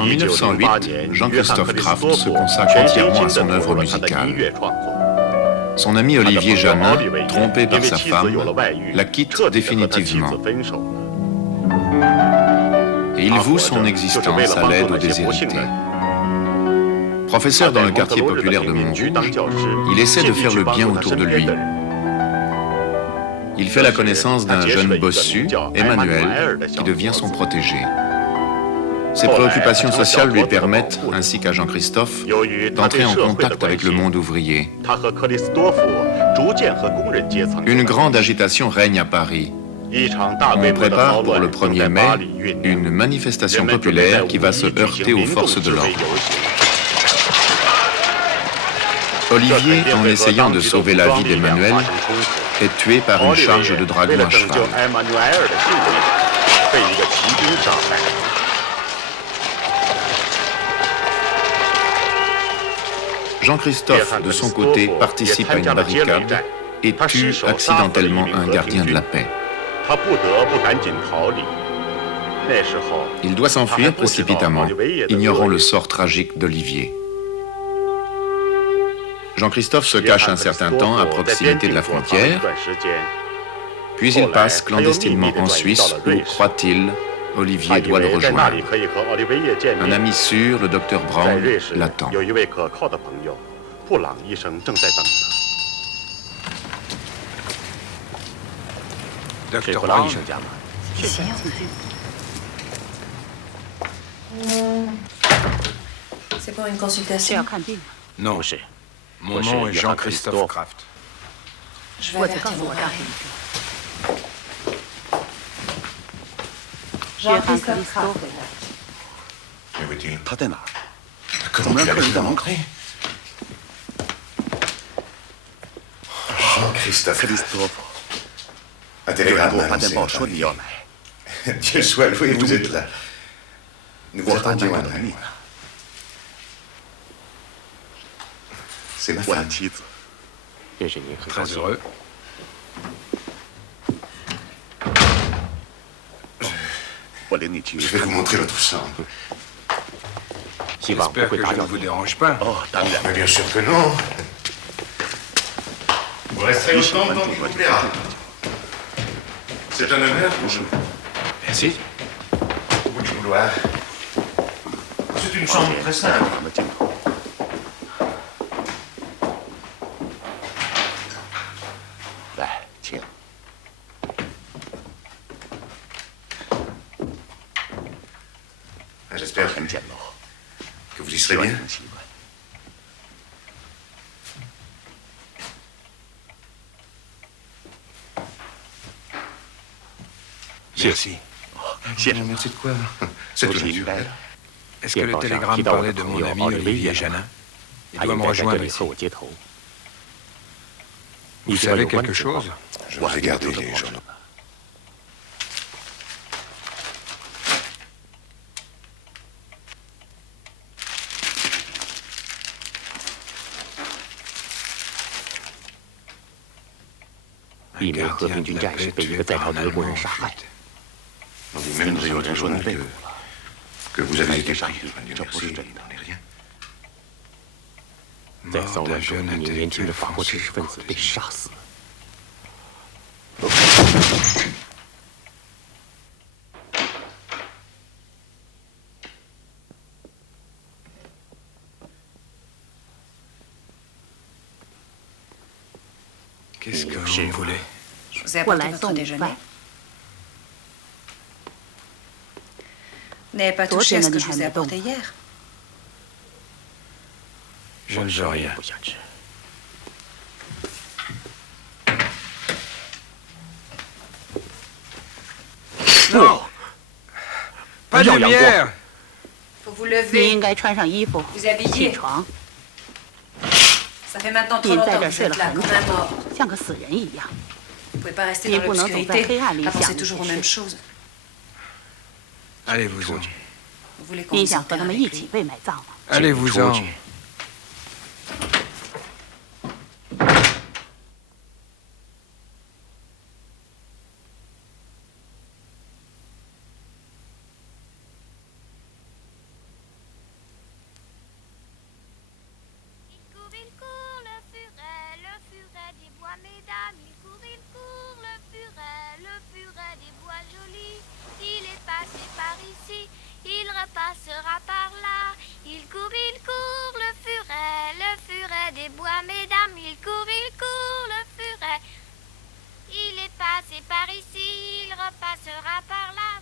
En 1908, Jean-Christophe Kraft se consacre entièrement à son œuvre musicale. Son ami Olivier Janin, trompé par sa femme, la quitte définitivement. Et il voue son existence à l'aide aux déshérités. Professeur dans le quartier populaire de Montrouge, il essaie de faire le bien autour de lui. Il fait la connaissance d'un jeune bossu, Emmanuel, qui devient son protégé. Ses préoccupations sociales lui permettent, ainsi qu'à Jean-Christophe, d'entrer en contact avec le monde ouvrier. Une grande agitation règne à Paris. On prépare pour le 1er mai une manifestation populaire qui va se heurter aux forces de l'ordre. Olivier, en essayant de sauver la vie d'Emmanuel, est tué par une charge de dragons à cheval. Jean-Christophe, de son côté, participe à une barricade et tue accidentellement un gardien de la paix. Il doit s'enfuir précipitamment, ignorant le sort tragique d'Olivier. Jean-Christophe se cache un certain temps à proximité de la frontière, puis il passe clandestinement en Suisse où, croit-il, Olivier doit le rejoindre. Un ami sûr, le docteur Brown, l'attend. Docteur Brown, c'est pour une consultation. non. Mon nom est Jean-Christophe Kraft. Je vais avertir mon mari. Jean-Christophe Kraft. Mais où est-il? Comment tu l'as laissé dans mon cré? Jean-Christophe Kraft. Un télégramme m'a annoncé votre arrivée. Dieu soit loué, vous êtes là. Nous vous attendions un ami. C'est ma femme. Très heureux. Je vais vous montrer votre chambre. J'espère que je ne vous dérange pas. Mais bien sûr que non. Vous resterez autant de temps qu'il vous plaira. C'est un honneur pour nous. Merci. Oui, je vous dois. C'est une chambre très simple. J'espère que vous y serez bien. Merci. Merci de quoi? C'est tout naturel. Est-ce que le télégramme parlait de mon ami Olivier Janin? Il doit me rejoindre ici. Vous savez quelque chose? Je vais garder les journaux. Un gardien de la paix tué par un Allemand ensuite. On dit même dans votre journal que vous avez été pris. Dieu merci, il n'en est rien. Mort d'un jeune intellectuel français. Qu'est-ce que vous me voulez? Je vous ai apporté votre déjeuner. Vous n'avez pas touché à ce que je vous ai apporté hier. Je ne veux rien. Non! Pas de lumière! Faut vous lever, 应该穿上衣服 vous 起 habiller. 床， Ça fait maintenant trop longtemps que vous êtes là, comme un mort. 像个死人一样。 Vous pouvez pas rester 你 dans 不能总在 l'obscurité 黑暗里 à 想 penser 这 toujours aux 些 mêmes 事。 choses. Allez-vous-en. Vous voulez qu'on 你 vous 想和 enterre 他们 avec 一起 lui. 被埋葬吗？ Allez-vous-en. Il court le furet des bois, mesdames. Il court le furet des bois jolis. Il est passé par ici, il repassera par là. Il court le furet des bois, mesdames. Il court le furet. Il est passé par ici, il repassera par là.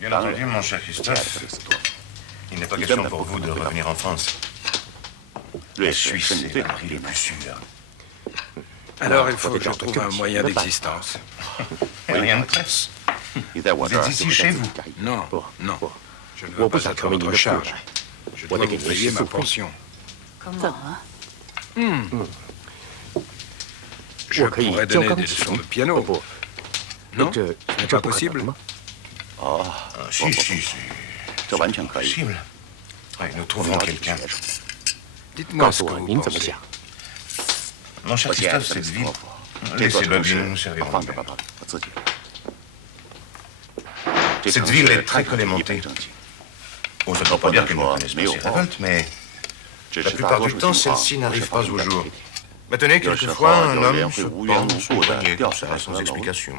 Bien entendu, mon cher Christophe, il n'est pas question pour vous de revenir en France. La Suisse est l'abri le plus sûr. Alors il faut que je trouve un moyen d'existence. Rien de presse. Vous êtes ici chez vous. Non, non. Je ne veux pas être à votre charge. Je dois vous payer ma pension. 怎 Comment 么？ Je pourrais donner des leçons de piano. Non, ce n'est pas possible. si, si, c'est 这完全可以。 possible. Oui, nous trouverons quelqu'un. Dites-moi 告 ce 诉 que 我 vous 您怎么 pensez. 想？ Mon cher 我亲爱 Christophe, 的 cette 斯 ville... 托夫，这座 Laissez-le 城 bien, nous 市 servirons 放 mieux. 着吧，我自己。 Cette ville est très collémentée. Bon, ça ne veut pas dire qu'elle ne 说 connaisse 没 pas 有 ces 报， révoltes, mais 只 la 是大 plupart 多 du 数 temps, 情况 celles-ci 都是 n'arrivent 发 pas 生 au 在 jour. 黑天。 Mais tenez, 有时候 quelquefois, un 有 homme 人 se 会无缘 pend 无 sous 故 le 的 panier 吊 comme 死 ça, 在 sans 阁楼里， explication.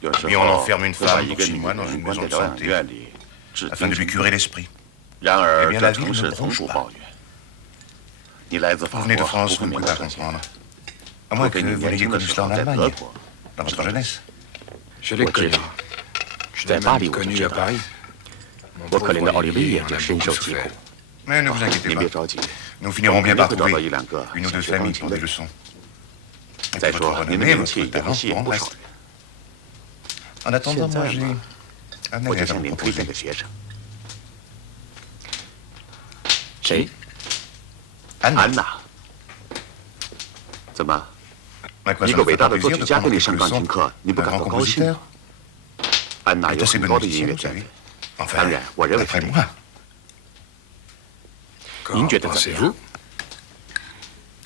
有时 Puis on 候 enferme une 会把 femme 一 pour 个 6 女 mois dans 人 une 关 maison 在 de 疗养 santé, 院里治 afin de 精 lui 神 curer l'esprit. 然而 Eh bien, 这 la 城 ville 市 ne 从 bronche 不 pas. 抱怨。你来自 Vous 法 venez de 国， France, 不 vous 会 ne 明 pouvez 白 pas 这些。 comprendre. À moins 除非 que 你 vous 年 l'ayez 轻的 connu 时 cela 候 en 在德 Allemagne, 国， dans votre jeunesse. Je l'ai Moi, connu. j'ai- Je 在 l'ai 巴 même 黎我就 connu 知 à 道， Paris. Mon 我可怜 pauvre 的奥利维 Olivier 也 en 就 a 深 beaucoup 受其苦 souffert.。Mais ne vous inquiétez 您 pas. 别着急， Nous finirons bien 肯定 par 会找到 trouver 一两个 une ou 想 deux 学 familles 钢 pour 琴 des 的。 leçons. Et 再 puis 说 votre 您的 renommée, 名气 votre 也会 talent 吸引 pourront 不少 rester. 人。 En attendant, moi, 现在 j'ai 嘛， un 我 ami 就 à 向 vous 您推荐 proposer. 个学生， Qui 安 Anne, 娜。怎么， à quoi 一 ça 个 me 伟 fait 大 pas 的作 plaisir 曲 de 家 prendre 给你 quelques 上钢 leçons 琴课，你不 d'un 感 grand 到高兴 compositeur? 吗？安娜 Il est 有 assez 很 bon 高的音 musicien, 乐 vous 天 savez. 分。 Enfin, 当然，我认为 d'après 是 moi. 您 Qu'en 觉得怎么 pensez-vous 样？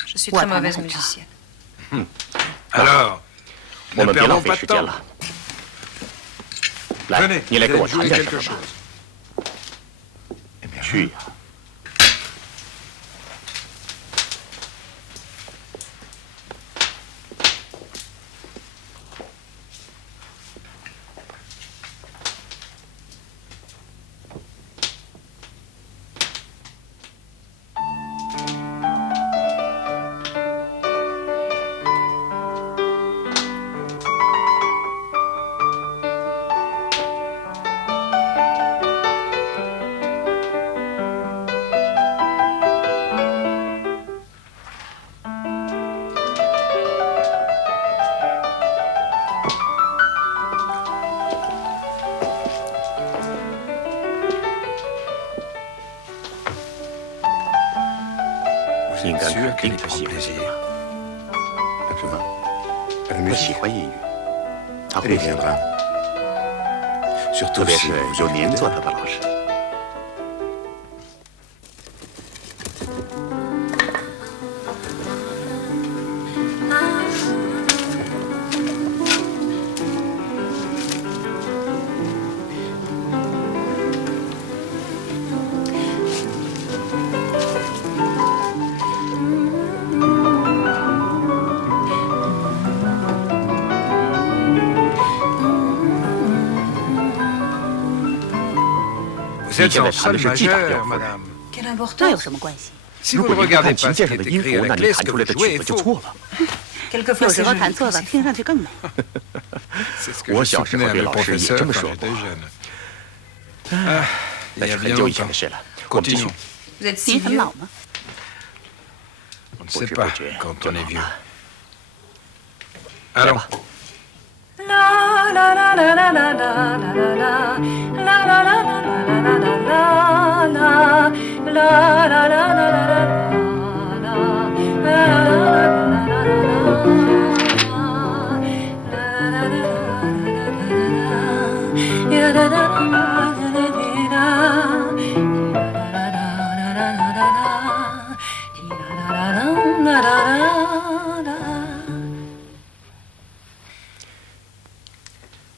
Je suis Ouais, très mauvaise Madame Tara. musicienne. Alors, 我 ne 们别浪 perdons 费 pas 时 de 间 temps. 了。来 Venez,，你来 vous 给我 allez 弹 jouer 点 quelque 什么吧。 chose. Eh bien, 去呀！ Vous 应 êtes 该 sûr 肯 qu'elle 定 y 他 prend 喜欢这 plaisir 个， à quoi? À la 他 musique. 喜欢音乐，他 Elle 会 y 喜欢， viendra. 特 Surtout 别 si 是 vous 有 êtes 您 fidèle. 做他的老师。 Vous êtes Michel en est sol très petit, majeur, Pierre. madame. Quelle 那有 importance. 什么关系？ Si 如 vous 果 ne 您不看 regardez 琴 pas ce 键 qui 上的 est 音 écrit à 符，那 la 你 clé, ce 弹 que 出 vous 来的曲 jouez 子 est 就 faux. 错了。 Quelquefois, 有 c'est 时候 joli 弹错了， aussi. 听上去更美。 C'est ce que 我 je 小时 soutenais 候 à 对 mes 老师也 professeurs 这么 quand 说 j'étais 过， jeune. Ah, 那 il y 是 a 很 bien 久以前 longtemps. 的事了。我们继续 Continuons.， Vous êtes si 您很 vieux. 老吗？ On ne 不 sait 知 pas 不觉 quand 就 on 老 est vieux. 了。 Allons, 吧， La la la la la la la la la la la la la la la la la la la la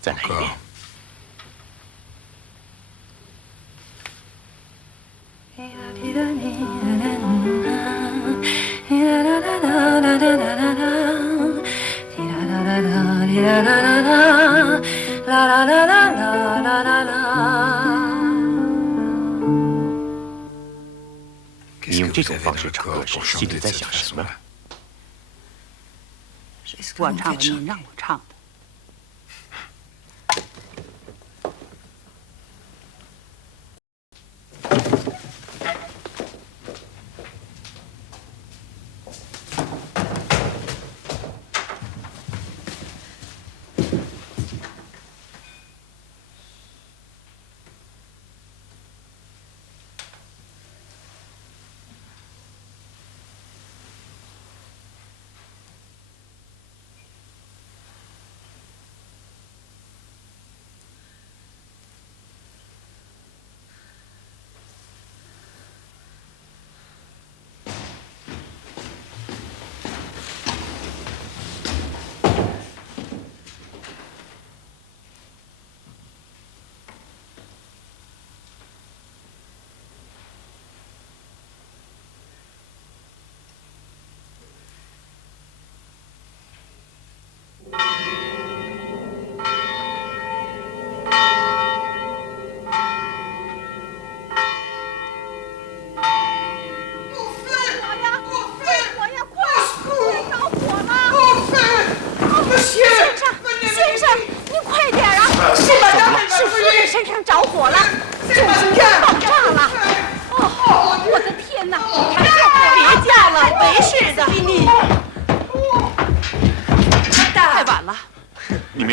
再来一遍 encore.。 你 Qu'est-ce 用 que 这 vous 种 avez 方 dans 式 le 唱 corps 歌时， pour 心里 chanter de 在 cette 想什么 façon-là?？ J'ai ce que 我 vous me 唱了 faites 您 chanter. 让我唱的。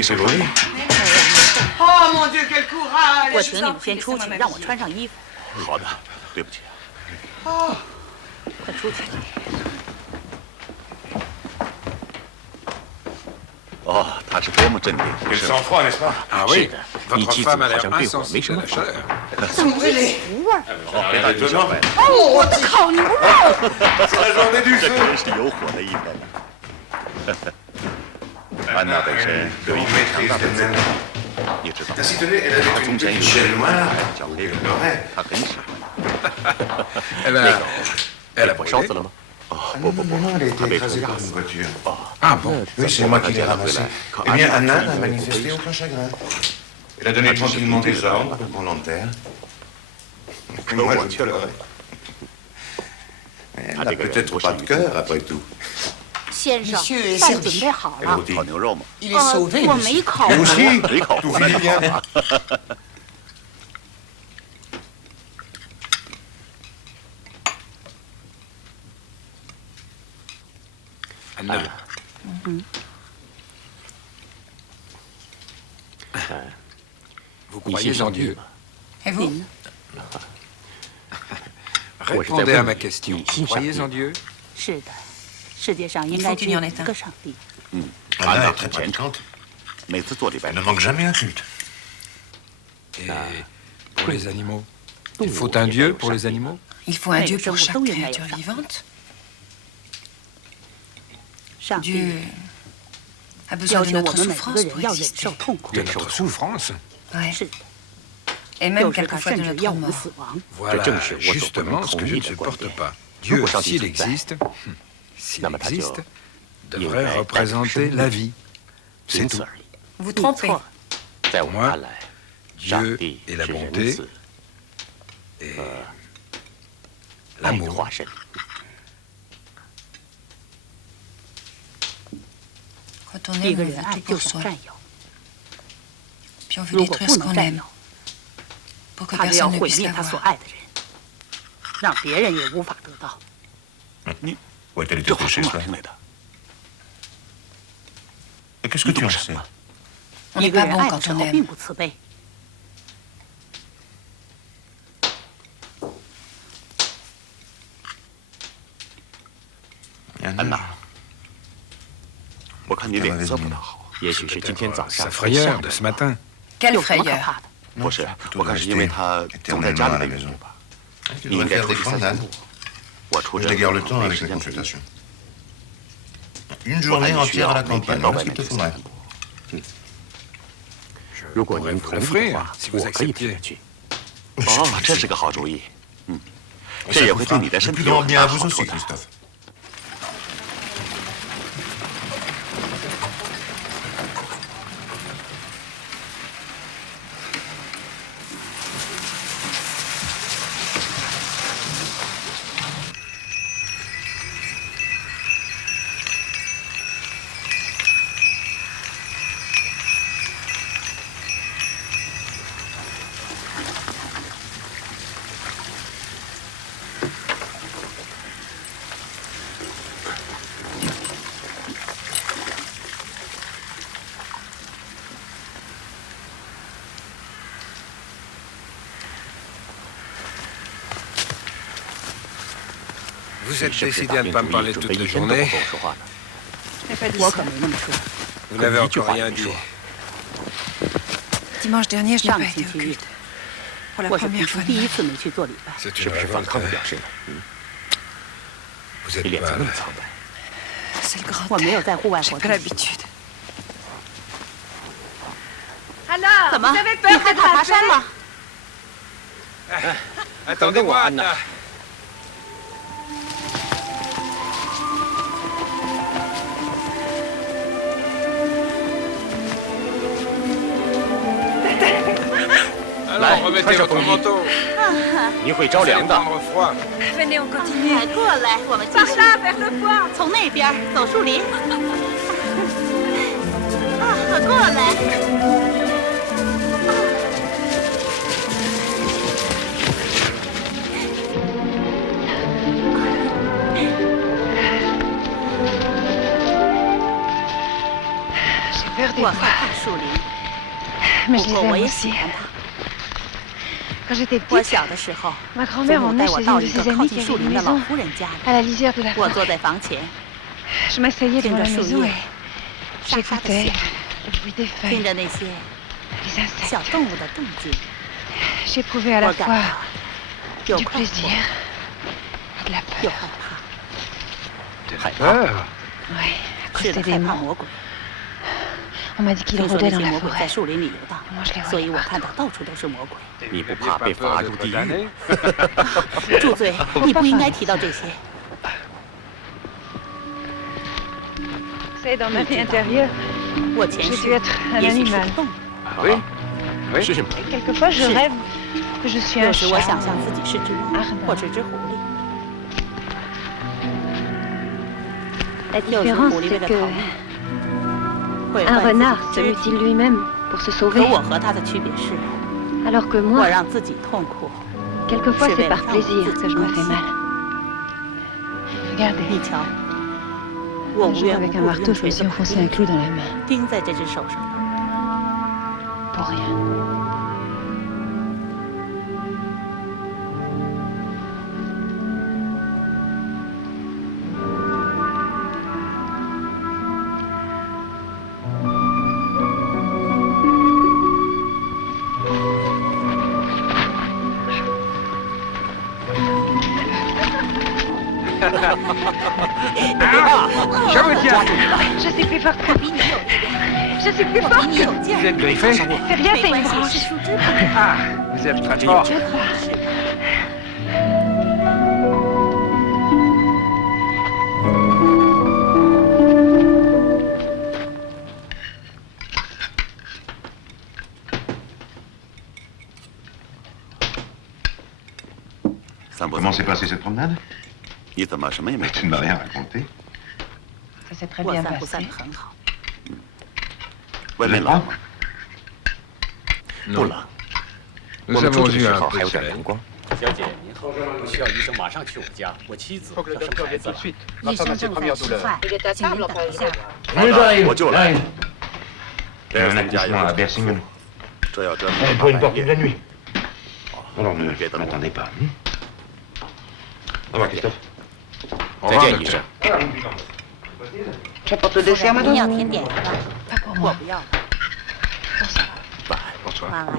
C'est vrai. Oh mon Dieu, quel courage! 我请你们先出去，让我穿上衣服。好的，对不起。快出去！哦，他是多么镇定， Quel 是吧？ sang-froid, n'est-ce pas? Ah 是 oui. 的， Votre 你妻子 femme a 好 l'air 像对我没 insensible 什 à 么 la 反应。 chaleur. 怎么会糊味儿？别大惊小怪， 我的烤牛肉！ C'est la journée du 这 feu. 可能是有火的一天呢。安娜本身有一颗强大的自我，你知道， Ainsi tenue, elle avait 她 une 从前 petite 有 chaîne 一 noire 小 et 黑 elle 人， pleurait. 她很喜欢。 Elle a 火烧 brûlé. 死了吗？ Non, non, elle a été 她被冲 écrasée 压 par une 死。 voiture. Ah bon? Oui, c'est moi qui l'ai ramassée. Eh bien, Anna n'a manifesté aucun chagrin. Elle a donné tranquillement des ordres pour qu'on l'enterre. Et moi, je pleurais. Elle n'a peut-être pas de cœur, après tout. 先生 Monsieur est，饭 servi 准备好 Elle 了。 rôtit. 烤牛肉吗？ Il est sauvé, 我 monsieur. 没烤 Vous 呢。 aussi 没烤 Tout 过，那 finit 就 bien. 好。 Anna. Vous croyez en Dieu? Et vous? 您呢？ Répondez à ma question. Vous croyez en Dieu? 是的，世界上应该只有一个上帝。 Anna est très pratiquante. 每次做礼拜 Elle ne manque jamais un culte. Et pour les animaux? Il faut un Dieu pour les animaux? Il faut un Mais Dieu je pour vous chaque donne une créature meilleure vivante. 上帝 Dieu a besoin 要 de 求我 notre 们每个 souffrance 人 pour 要忍 exister. 受痛苦 De，notre souffrance? Ouais. 是的， Et 有 même 时他 quelquefois 甚 de 至 notre 要我们 mort. 死亡。 Voilà 正是我所不能 justement ce que je ne 同意的 supporte 观点。 pas. 如 Dieu, 果上帝 s'il 存在， existe, s'il 那么他就 existe, 应 devrait 该带着 représenter 生 la 命 vie. 仅 C'est 此 tout. 而已。 Vous 你 trompez. 错了，在我 Moi, 看来，上 Dieu 帝 est la 是仁 bonté 慈、 Et 爱的 l'amour. 化身。 Quand on 一 aime, 个 on 人 veut 爱 tout 就 pour 想 soi. 占有， Puis on veut 如果 détruire 不 ce 能 qu'on 占 aime 有， pour que 他就要 personne ne 毁 puisse 灭他所 l'avoir. 爱的人，让别人也无法得到。 Où est-elle 这 été 话从 touchée, 哪 cela? 听来的？ Et qu'est-ce que 你 tu 懂 en 什 sais? 么？ On 一 n'est 个 pas 人 bon 爱的 quand 时 on 候并 aime. 不慈悲， 安娜，我看你脸色不大好，也许是今天早 Sa 上 frayeur de ce matin. Quelle 有什么可 frayeur! 怕的？ 不是， plutôt 我看是因为 rester 他总在家 éternellement à 里 la 的原 maison. 因吧。 Tu 你应 devrais 该 faire 出 des 去散散 promenades. 步。我出 Je 诊 n'égare le temps 没 avec 时 la 间陪你。 consultation. 我 Une 看 journée 你需 entière à 要 la 每天 campagne, 到 voilà 外 ce qu'il 面 te 去 faudrait. 散步。 Je 如果 pourrais 您 vous 同意的 l'offrir 话， si vous 我可以陪 acceptiez. 你去。哦，这是个好主意。嗯，这也会对你的 Le 身 plus 体有 grand 很 bien 大 à vous 好处 aussi, 的。 Christophe. Vous êtes 是不是 décidé à 打 ne 定 pas 主 me 意 parler 准 toute 备 la 一天都不 journée? 跟我说话呢？ Je n'ai pas dit 我 ça. 可没那么说。 Vous n'avez 一句 encore 话也 rien 没 dit. 说。 Dimanche dernier, je n'ai 上 pas 个 été 星 au 期日， culte. Pour la 我是平 première 生 fois 第 de 一 ma 次没去做礼拜。 C'est 是 une 不是反抗的表 révolte. 示呢？ Vous 你 êtes 脸色那 pâle. 么苍白。 C'est le grand 我没有 air. 在户外 J'ai 活 pas 动。 l'habitude. 怎么？你害怕爬山吗？ Attendez-moi, Anna. Alors, remettez votre manteau. 您会着 Vous allez 凉的。 prendre froid. Venez, on continue. 来，过来，我们继续。从那边走树林。过来。我害怕树林， Mais je 不过 les 我 aime 也 aussi. 喜欢它。 Quand j'étais 我 petite, 小的时候， ma 祖 grand-mère 母 m'emmenait 带 chez 我 une 到 de 一 ses 个靠 amies 近 qui 树 avait 林 une 的老 maison 夫人家里。 à la lisière de la 我 forêt. 坐在房前， Je m'asseyais 听 devant 着 la 树 maison 叶 et 沙沙的 j'écoutais 响， le bruit des 听 feuilles, 着那些 les 小 insectes. 动物的动静， J'éprouvais à 我 la 感 fois 到有 du 快 plaisir 活， et de la 又 peur. 害怕， 害怕。 Peur Oui, à 是 cause 的， des 害怕 démons. 魔鬼。 On m'a dit qu'il 听说 rôdait 那 dans 些 la 魔鬼在 forêt. 树林里游荡， Moi, je les 所以 voyais 我看 partout. 到到处都是魔鬼。你不怕被罚入地狱？住嘴！你不应该提到这些。 C'est dans ma vie intérieure. 我前 J'ai 世 dû être un 也许是 animal. 个动物， Ah oui Oui. 是吗？ Et quelquefois, je C'est- rêve que je suis 有 un 时我想 chat. 象自己是只猫 Arnaud 或者只狐狸。 La 有时 différence, 狐狸为 c'est 了 que 逃命，会 un 坏自 renard 己 se 的肢体。 mutile lui-même pour se 可 sauver, 我和它的区别是， alors que 我 moi, 让自己痛苦。 quelquefois, je c'est vais par le faire plaisir pour que je me petit fais mal. Regardez, 你瞧，我 un 无 jour 缘无 avec 故 un 地 marteau, 用 je 锤 me 子 suis 把 enfoncé 钉 un clou dans la main, 钉在这只手上的。 pour rien. Je me tiens. Je suis plus forte que 比你有力量， Je suis plus 我 forte 比你有劲 Vous 儿。 êtes griffé C'est rien, 没 c'est 关 une 系， branche. 是树枝。 Ah, vous êtes très fort. Je crois. 是 Comment s'est passée cette promenade 你怎么什么也没 Tu ne m'as rien raconté. Ça s'est très 我 bien 散步散 passé. 得很好。 外 Vous 面 êtes 冷 froid 不冷？ Nous 我们 avons 出去的 eu 时 un 候 peu 还 de 有点 soleil. 阳光。小姐您好，我需要医生马上去我家，我妻子要生孩子了。医生正在吃饭，请您等一下。我就来。 Il y a un accouchement à Bersignon. 这要真 Pour une portée de la nuit. Alors ne Ok, d'accord. m'attendez pas. Au revoir, Christophe. 再见，医生。 J'apporte le dessert, 您要 madame? 甜点吗？ Pas pour 我 moi. 不要了。 Bonsoir. 晚安，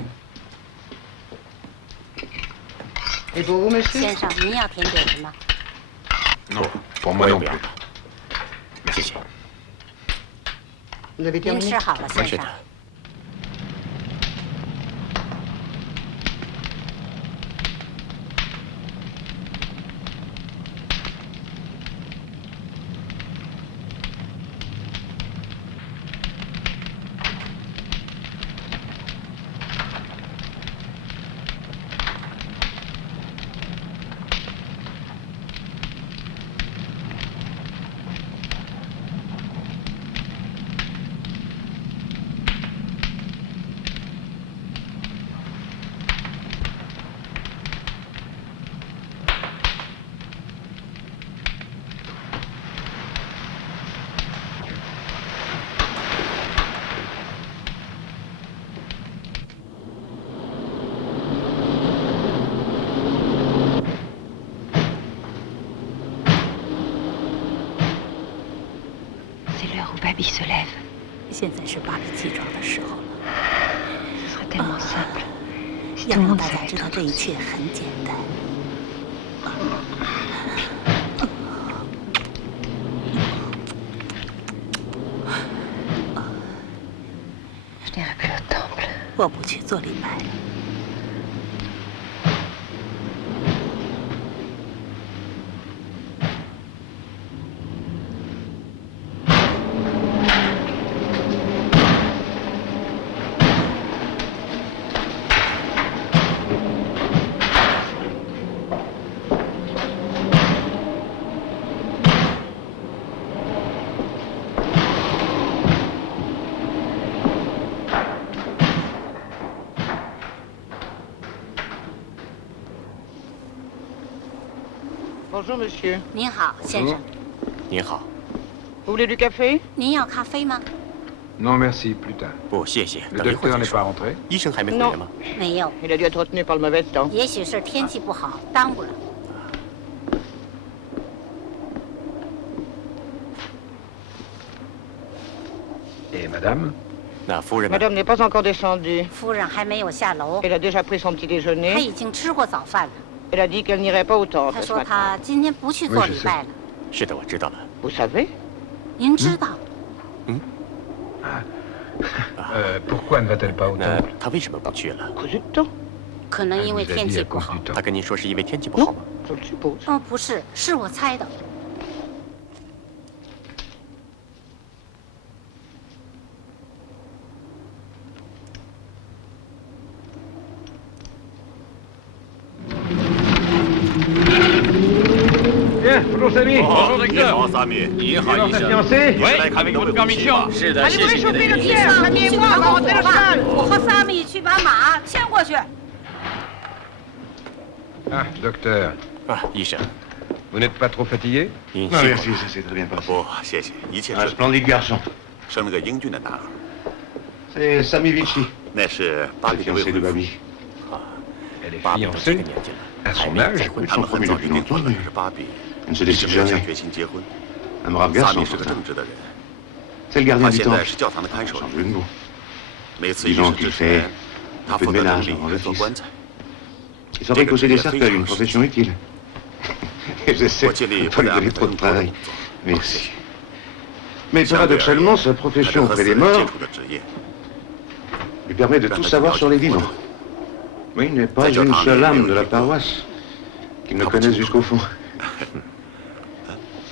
Et pour vous, monsieur? 先生，您要甜点什么？ Non, pour 我 moi 也 non 不要 plus. 了，谢谢。 Vous avez 您 terminé? 吃好了，先生。 C'est l'heure où Baby se lève. 现在是芭比起床的时候了， Ce serait tellement simple si 要 tout le 让 monde 大家 savait 知道 tout 这 de 一 suite. 切很简单。 Je n'irai plus au temple. 我不去做礼拜了。 Bonjour, monsieur. 您好，先生， 你好， Vous voulez du café? 您要咖啡吗？ Non, merci, plus tard. 不，谢谢。 Le 等一会儿 docteur 再 n'est 说。 pas rentré? 医生还没回来吗？没有， Il a dû être retenu par le mauvais temps. 也许是天气不好，耽误了。 Et madame? 那夫人呢？ Madame n'est pas encore descendue. 夫人还没有下楼， Elle a déjà pris son petit 她 déjeuner. 已经吃过早饭了。 Elle a dit qu'elle n'irait pas au temple 她 ce 说 matin. 她今天不去做礼拜了。是的，我知道了。 Vous savez? 您知道？ Pourquoi ne va-t-elle pas au 那 temple? 他为什么不去了？ À cause du temps. 可能因为 Elle vous a 天 dit 气 à 不 cause 好 du。temps. 他跟您说是因为天气不好吗？ Je le suppose. 哦，不是，是我猜的。 Bien, bonjour Samy. 你好，萨米。你好，医生。fiancée? 你是来看你的未婚妻吧？是的， Allez 谢 vous 谢你的 réchauffer le 意 pied, 见。 Samy et moi, on va monter le cheval. 我和萨米去把马牵过去。 Ah, docteur, 啊，医生， vous n'êtes pas trop fatigué? 您 Non, 辛苦 merci, 了。 ça s'est très bien passé. 不，谢谢，一切 Un 顺利。 splendide garçon. 生了个英俊的男孩， C'est Samy Vichy, 那是巴 le 比的未 fiancé de 婚夫。 Babi. Elle est 巴比都这 fiancée? 个年纪了， À 还 son 没有 âge? 再婚。 Ils 他 sont 们很 promis 早 depuis 就订婚 longtemps, 了， mais 可是巴比 elle ne se 一直 décide 没有下 jamais. 决心结婚。 Un brave 萨 garçon, 米是个 pourtant. 正直的人， C'est le gardien 他 du 现在 temple. 是教堂的看守 Sans 人。 bleu de mots. 每次仪 Disons 式之 qu'il fait 前，他 un peu 负 de 责整 ménage 理 dans 和做 l'office. 棺材。 Il fabrique aussi des cercueils, une profession utile. Et j'essaie 我尽力 de 不 pas lui 再安 donner 排 trop de 更多的 travail. 工作。 Merci. Mais paradoxalement, sa 他 profession 这和 auprès 死 des 人 morts 接触的职业， lui permet de tout savoir sur les vivants. Oui, il n'est pas D'ailleurs, une t'as un seule âme numéro de la du paroisse qu'il ne Ah, connaisse petit. jusqu'au fond.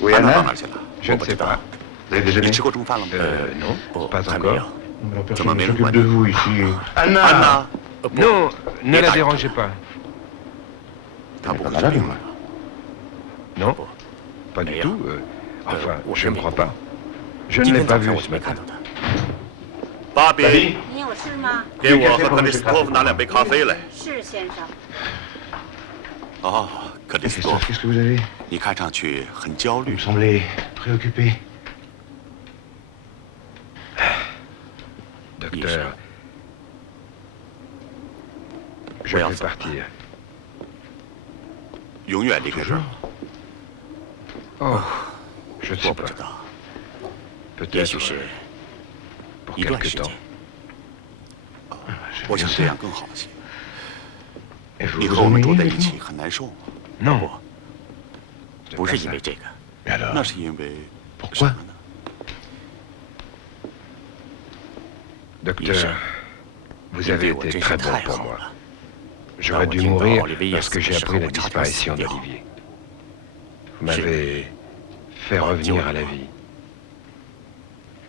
Oui, 安娜到 Anna, 哪儿去了？ Je 我 ne 不 sais 知道 pas.。vous avez 你 déjeuné? 吃过中饭了吗？ Non, 不， pas 还没有 encore.。怎么没人管 de 你？ vous ici. Anna! 安娜，不， Non, ne la État. dérangez pas. 他不 pas 是 malade, 病 moi. 了。 Non, pas du D'ailleurs, tout. Enfin, on je ne se crois met. pas. Je 今 ne l'ai 天 pas 早上 vu 我 ce 是没 matin. 看到他。巴比， Babi, 你有事吗？给我和克里斯托夫拿2杯咖啡来。是先生。哦，克里斯 qu'est-ce 托夫， qu'est-ce que vous avez? 你看上去很焦 Vous 虑 me。semblez préoccupé. Docteur, je Oui, vais enfin. partir. 永远离开这儿。 Oh, je ne 我 sais 不 pas. 知道，也 Peut-être 许是 pour 一段 quelque 时 temps. 间。我想这样更好些。 Et vous 你 vous 和我们 ennuyez 住在 avec 一起 nous? 很难受吗？ Non, 不， c'est 不 pas 是因 ça. 为这个， Mais 那 alors, 是因为 Pourquoi 什么呢？ Docteur, vous 你 avez 对我 été 真 très 是 bon 太 pour 好 moi. 了。 J'aurais dû Dans mourir Olivier, lorsque j'ai c'est appris la ce que disparition je d'Olivier. Vous m'avez fait revenir à la vie.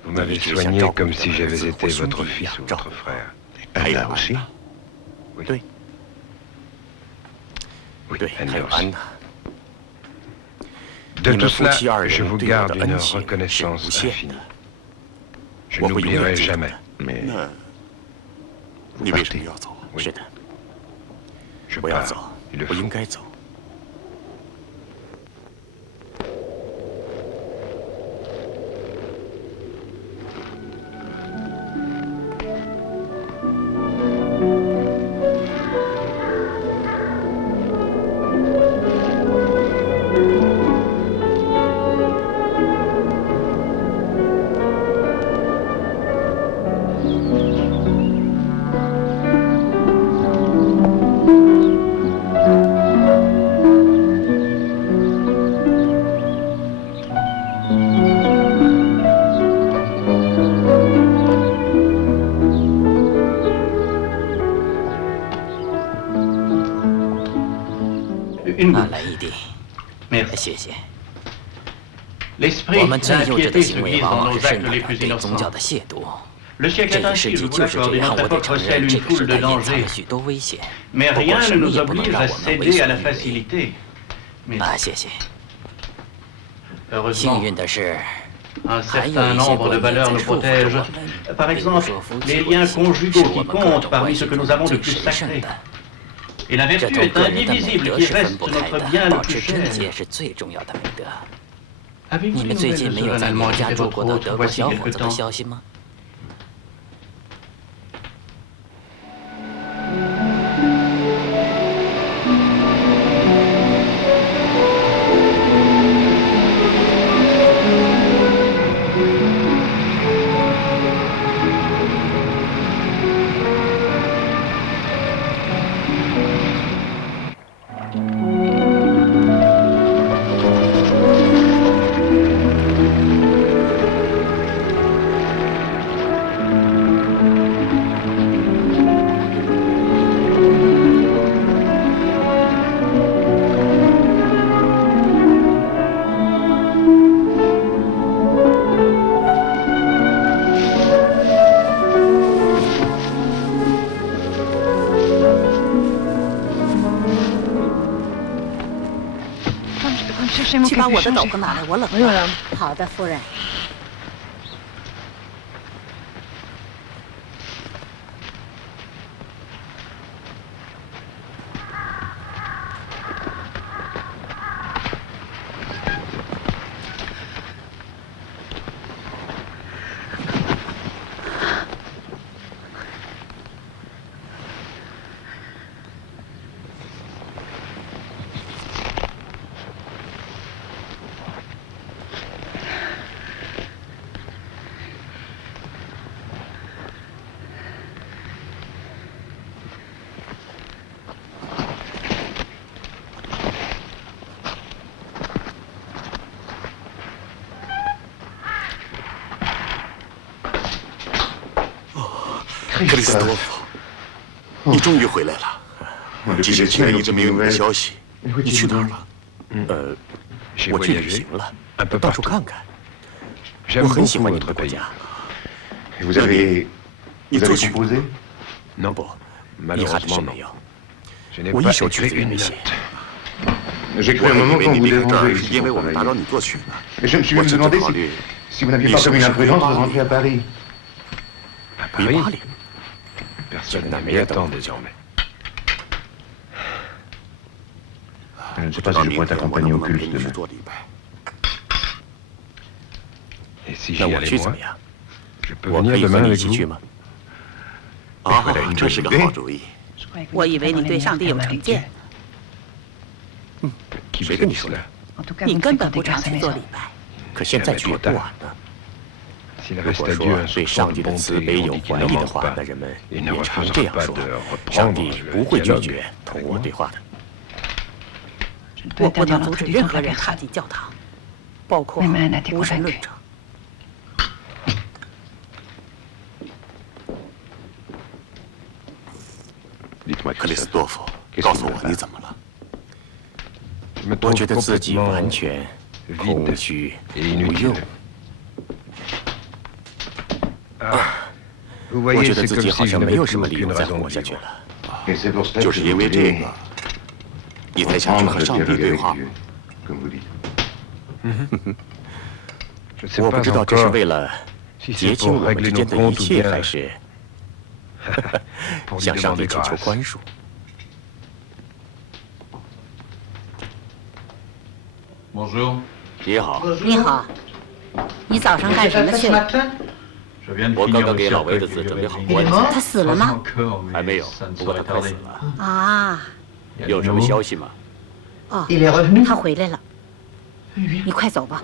Vous m'avez soigné comme si j'avais été votre fils ou votre frère. Anna aussi? 对 Oui, 对， Anna 还有 aussi. 安娜。 De 你 tout 们夫 cela, 妻2 je 人 vous 对我 garde 的 une 恩情是 reconnaissance 无限 infinie. 的， Je 我会永远 n'oublierai 记住 jamais. 的。 Mais 那，你为什么要走？是的， Je 我要 pars. 走， Il le 我应 faut. 该走。 那来一滴，谢谢。我们最幼稚的行为往往是圣诞的对宗教的亵渎。这个世纪就是这样，我得承认，这个时代隐藏了许多危险。不过什么也不能让我们为所欲为。啊，谢谢。幸运的是，还有一些观念在束缚着我们，比如说夫妻关系，是我们各种关系中最神圣的。这头个人的美德是分不开的，保持贞洁是最重要的美德。你们最近没有在你们家住过的德国小伙子的消息吗？去把我的斗篷拿来，我冷了。好的，夫人。克里斯多夫，你终于回来了。几天前一直没有你的消息，你去哪儿了？我去旅行了，到处看看。我很喜欢你们的国家。那你作曲吗？不，遗憾的是没有。我一首曲子也没写。我还以为你离开这儿是因为我们打扰你作曲呢。我甚至考虑你是不是回巴黎？回巴黎？现在没人等我们教妹。不知道明天我能不能陪你去做礼拜？那我去怎么样？我可以和你一起去吗？啊，这是个好主意。我以为你对上帝有成见。谁跟你说的？你根本不常去做礼拜。可现在去也不晚呢。如果说对上帝的慈悲有怀疑的话，那人们也常这样说。上帝不会拒绝同我对话的。我不能阻止任何人踏进教堂，包括无神论者。克里斯多夫，告诉我你怎么了？我觉得自己完全空虚无用。我觉得自己好像没有什么理由再活下去了。就是因为这个，你才想去和上帝对话吗？我不知道这是为了结清我们之间的一切，还是向上帝请求宽恕。你好。你好，你早上干什么去了？我刚刚给老维的字准备好棺材。他死了吗？还没有，不过他快死了。啊。有什么消息吗？哦，他回来了。你快走吧。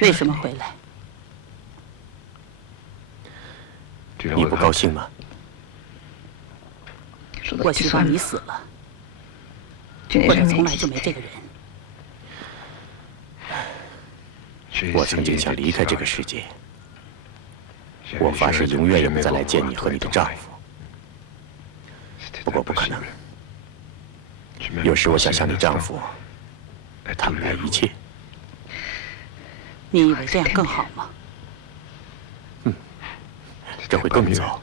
为什么回来？你不高兴吗？我希望你死了，或者从来就没这个人。我曾经想离开这个世界，我发誓永远也不再来见你和你的丈夫。不过不可能。有时我想向你丈夫坦白一切。你以为这样更好吗？这会更糟。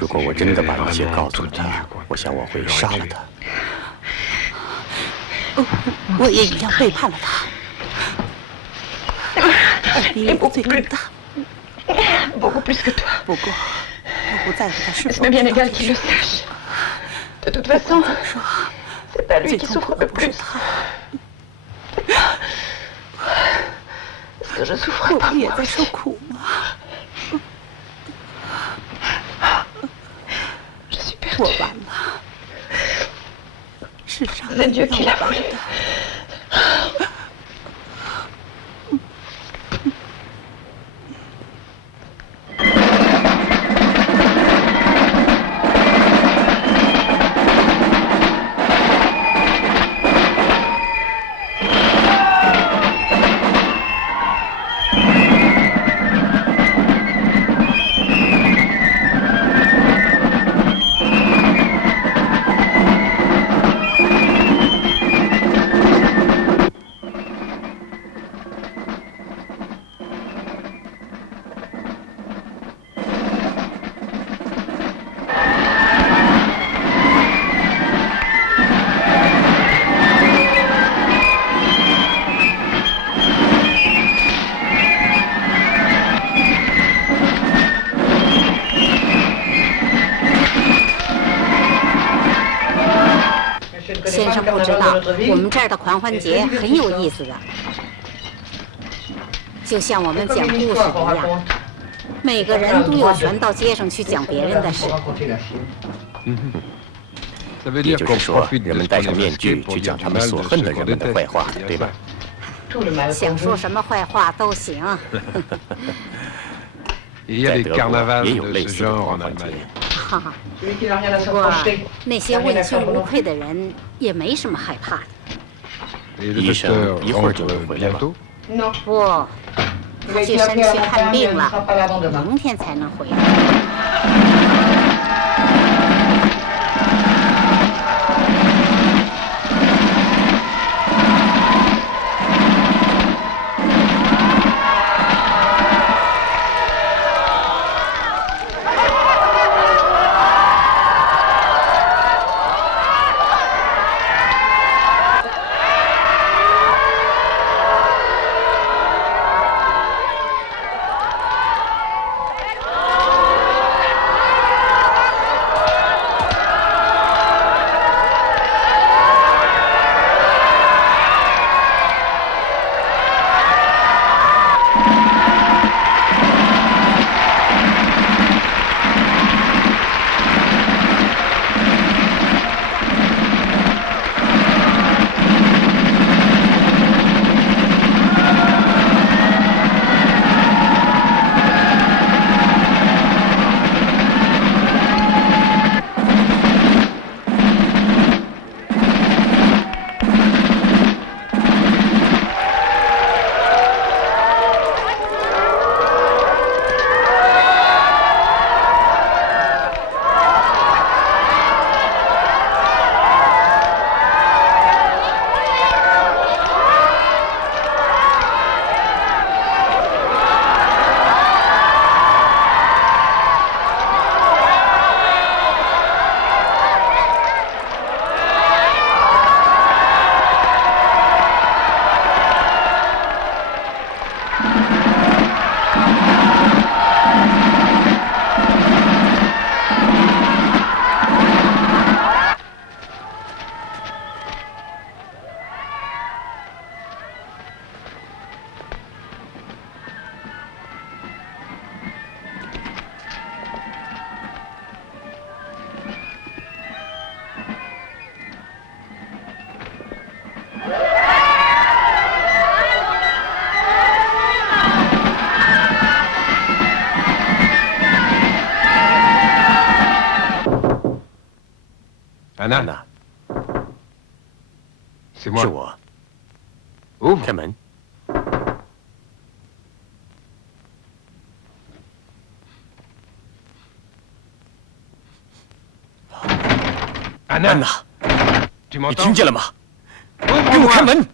如果我真的把一切告诉了他，我想我会杀了他。我也一样背叛了他。比我罪更大。不过，我不在乎他是否知道这事。说，最痛苦的不是他。我也在受苦吗？我完了，是上帝让我完的。先生不知道，我们这儿的狂欢节很有意思的，就像我们讲故事一样，每个人都有权到街上去讲别人的事。也就是说，人们戴上面具去讲他们所恨的人们的坏话，对吧？想说什么坏话都行。在德国也有类似的狂欢节。哈哈，不过那些问心无愧的人也没什么害怕的。医生一会儿就能回来吗？不，他去山区看病了，明天才能回来。安娜，是我。开门。安娜，你听见了吗？给我开门！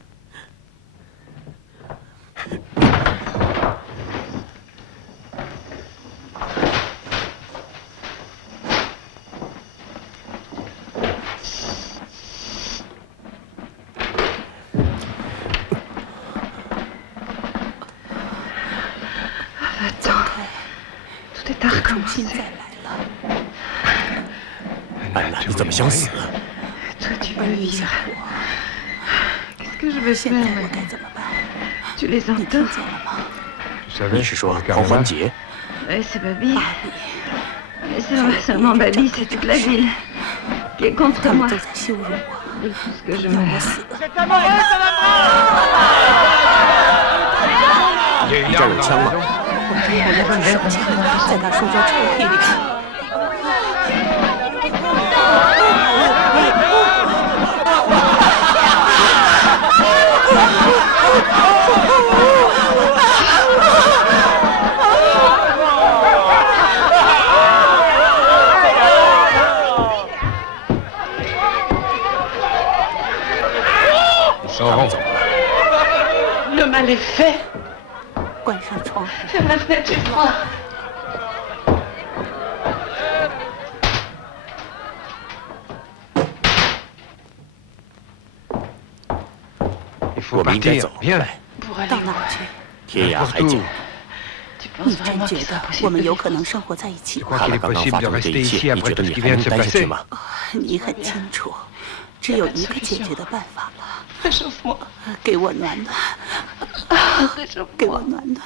重新再来了。安娜，你怎么想死？儿一下我，现在我该怎么办？你听见了吗？你是说狂欢节？巴比，他们都在羞辱我，让我死。你这儿有枪吗？我有把手枪在他书桌抽屉里。他们走了。Le mal est fait。关上窗。我们应该走。到哪儿去？天涯海角。你真觉得我们有可能生活在一起吗？看了刚刚发生的这一切，你觉得你还能待下去吗？你很清楚，只有一个解决的办法了。给我暖暖，给我暖暖。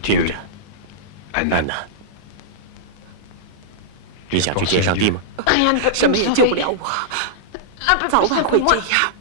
听着，安娜，你想去见上帝吗？什么也救不了我，早晚会这样。